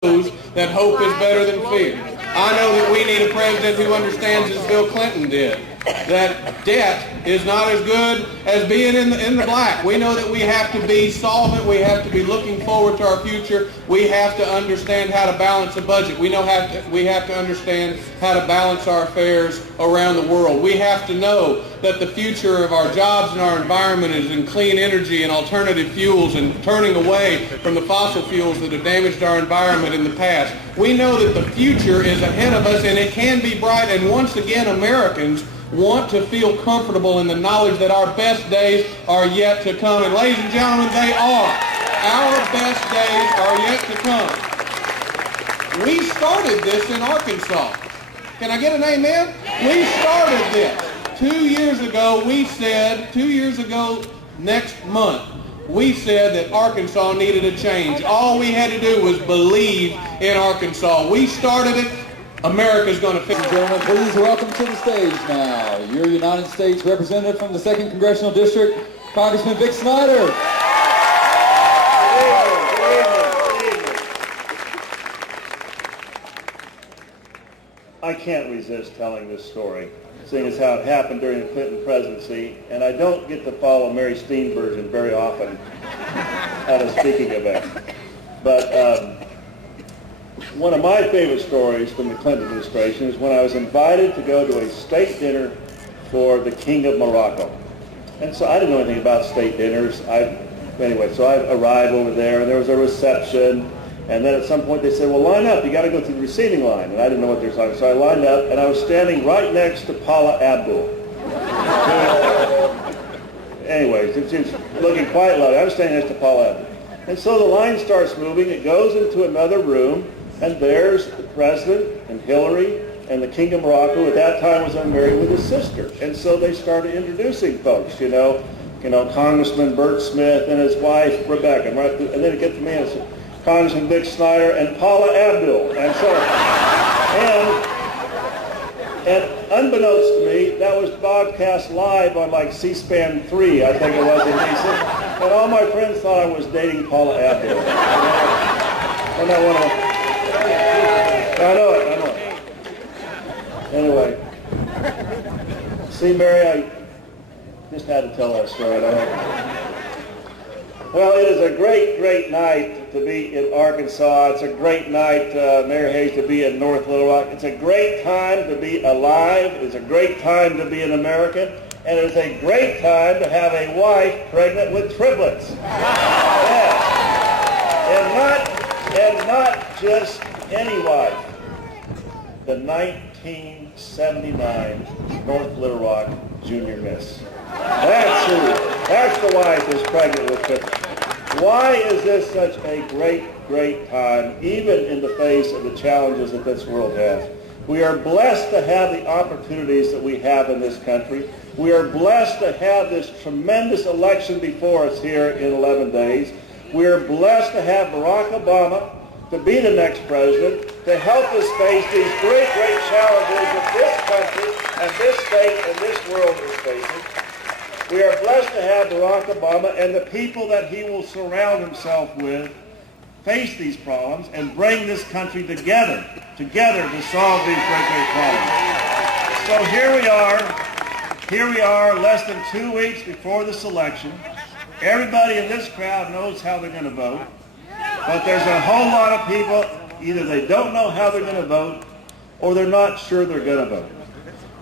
that hope is better than fear. I know that we need a president who understands, as Bill Clinton did, that debt is not as good as being in the black. We know that we have to be solvent. We have to be looking forward to our future. We have to understand how to balance a budget. We have to understand how to balance our affairs around the world. We have to know that the future of our jobs and our environment is in clean energy and alternative fuels and turning away from the fossil fuels that have damaged our environment in the past. We know that the future is ahead of us and it can be bright, and once again Americans want to feel comfortable in the knowledge that our best days are yet to come. And ladies and gentlemen, they are. Our best days are yet to come. We started this in Arkansas. Can I get an amen? We started this. 2 years ago, we said, 2 years ago next month, we said that Arkansas needed a change. All we had to do was believe in Arkansas. We started it. America's going to fix it. Gentlemen, please welcome to the stage now your United States Representative from the 2nd Congressional District, Congressman Vic Snyder. I can't resist telling this story, seeing as how it happened during the Clinton presidency, and I don't get to follow Mary Steenburgen very often at a speaking event. But one of my favorite stories from the Clinton administration is when I was invited to go to a state dinner for the King of Morocco. And so I didn't know anything about state dinners. Anyway, so I arrived over there, and there was a reception. And then at some point they said, well, line up. You got to go through the receiving line. And I didn't know what they were talking about. So I lined up, and I was standing right next to Paula Abdul. Anyway, she was looking quite lovely. I was standing next to Paula Abdul. And so the line starts moving. It goes into another room, and there's the president and Hillary and the King of Morocco. At that time was unmarried with his sister. And so they started introducing folks, you know, Congressman Bert Smith and his wife, Rebecca. And then it gets to me and said, Congressman Vic Snyder and Paula Abdul. And so, and unbeknownst to me, that was broadcast live on like C-SPAN 3, I think it was in D.C. And all my friends thought I was dating Paula Abdul. And I know it. Anyway, see, Mary, I just had to tell that story. Well, it is a great, great night to be in Arkansas. It's a great night, Mayor Hayes, to be in North Little Rock. It's a great time to be alive. It's a great time to be an American. And it's a great time to have a wife pregnant with triplets. Yeah. And not just any wife. The 1979 North Little Rock Junior Miss. That's the wife who's pregnant with triplets. Why is this such a great, great time, even in the face of the challenges that this world has? We are blessed to have the opportunities that we have in this country. We are blessed to have this tremendous election before us here in 11 days. We are blessed to have Barack Obama to be the next president, to help us face these great, great challenges that this country and this state and this world is facing. We are blessed to have Barack Obama and the people that he will surround himself with face these problems and bring this country together to solve these great, great problems. So here we are, less than 2 weeks before this election. Everybody in this crowd knows how they're going to vote, but there's a whole lot of people, either they don't know how they're going to vote or they're not sure they're going to vote.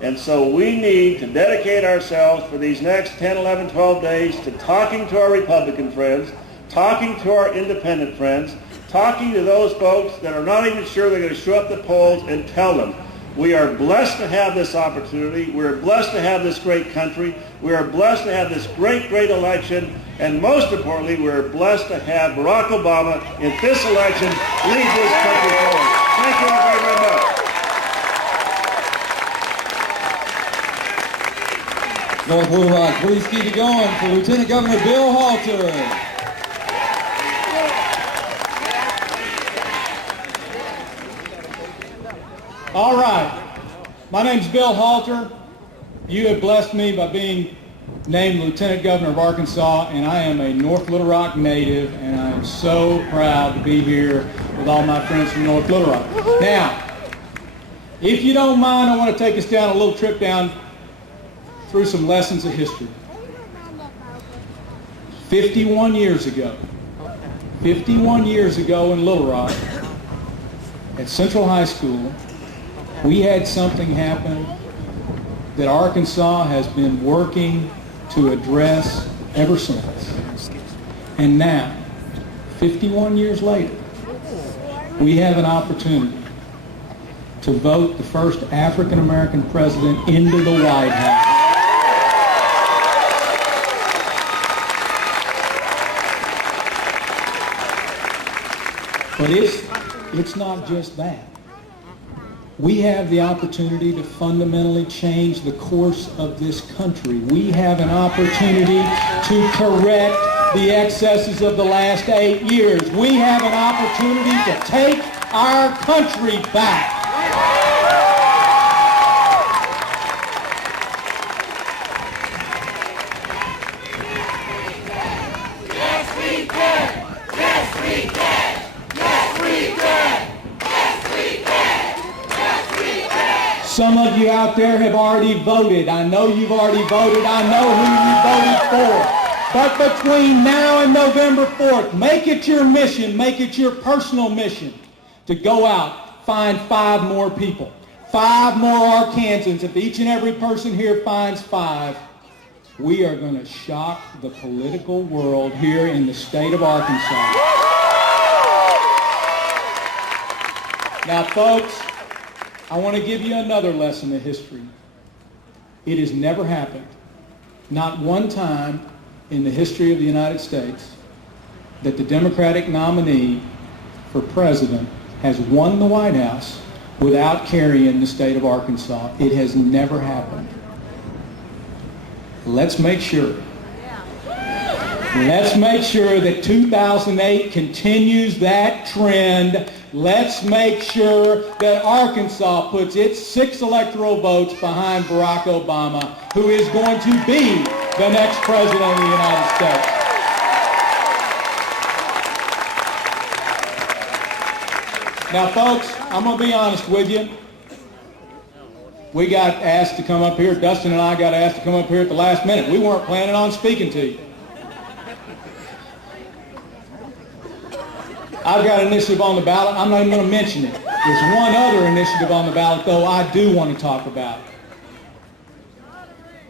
And so we need to dedicate ourselves for these next 10, 11, 12 days to talking to our Republican friends, talking to our independent friends, talking to those folks that are not even sure they're going to show up at the polls, and tell them, we are blessed to have this opportunity. We are blessed to have this great country. We are blessed to have this great, great election. And most importantly, we are blessed to have Barack Obama in this election lead this country forward. Thank you all very, very much. North Little Rock, please keep it going for Lieutenant Governor Bill Halter. All right. My name's Bill Halter. You have blessed me by being named Lieutenant Governor of Arkansas, and I am a North Little Rock native, and I am so proud to be here with with all my friends from North Little Rock. Now, if you don't mind, I want to take us down a little trip down through some lessons of history. 51 years ago in Little Rock, at Central High School, we had something happen that Arkansas has been working to address ever since. And now, 51 years later, we have an opportunity to vote the first African American president into the White House. But it's not just that. We have the opportunity to fundamentally change the course of this country. We have an opportunity to correct the excesses of the last 8 years. We have an opportunity to take our country back. Yes, we can! Yes, we can! Yes, we can! Yes, we can! Yes, we can! Some of you out there have already voted. I know you've already voted. I know who you voted for. But between now and November 4th, make it your mission, make it your personal mission to go out, find 5 more people, 5 more Arkansans. If each and every person here finds 5, we are going to shock the political world here in the state of Arkansas. Now, folks, I want to give you another lesson of history. It has never happened, not one time in the history of the United States, that the Democratic nominee for president has won the White House without carrying the state of Arkansas. It has never happened. Let's make sure. Let's make sure that 2008 continues that trend. Let's make sure that Arkansas puts its 6 electoral votes behind Barack Obama, who is going to be the next president of the United States. Now, folks, I'm going to be honest with you. We got asked to come up here. Dustin and I got asked to come up here at the last minute. We weren't planning on speaking to you. I've got an initiative on the ballot. I'm not even going to mention it. There's one other initiative on the ballot, though, I do want to talk about.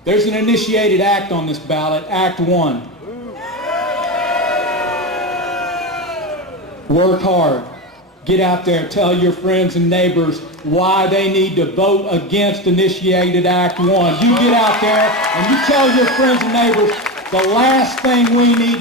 There's an initiated act on this ballot, Act 1. Work hard. Get out there, tell your friends and neighbors why they need to vote against initiated Act 1. You get out there and you tell your friends and neighbors the last thing we need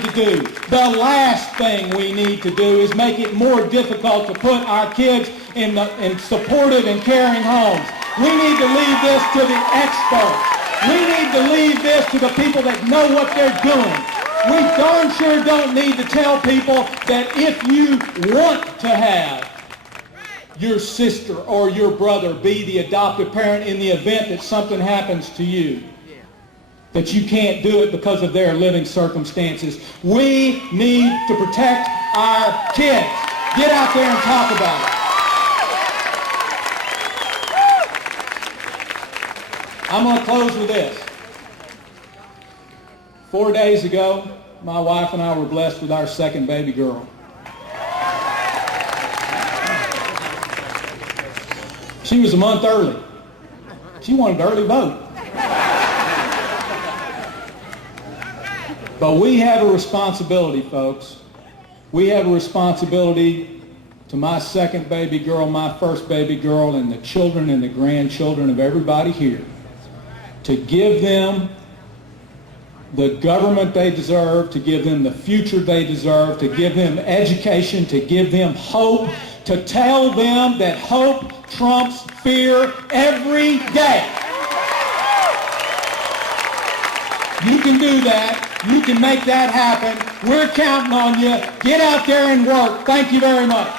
to do, is make it more difficult to put our kids in supportive and caring homes. We need to leave this to the experts. We need to leave this to the people that know what they're doing. We darn sure don't need to tell people that if you want to have your sister or your brother be the adoptive parent in the event that something happens to you, that you can't do it because of their living circumstances. We need to protect our kids. Get out there and talk about it. I'm going to close with this. 4 days ago, my wife and I were blessed with our second baby girl. She was a month early. She wanted to early vote. But we have a responsibility, folks. We have a responsibility to my second baby girl, my first baby girl, and the children and the grandchildren of everybody here, to give them the government they deserve, to give them the future they deserve, to give them education, to give them hope, to tell them that hope trumps fear every day. You can do that. You can make that happen. We're counting on you. Get out there and work. Thank you very much.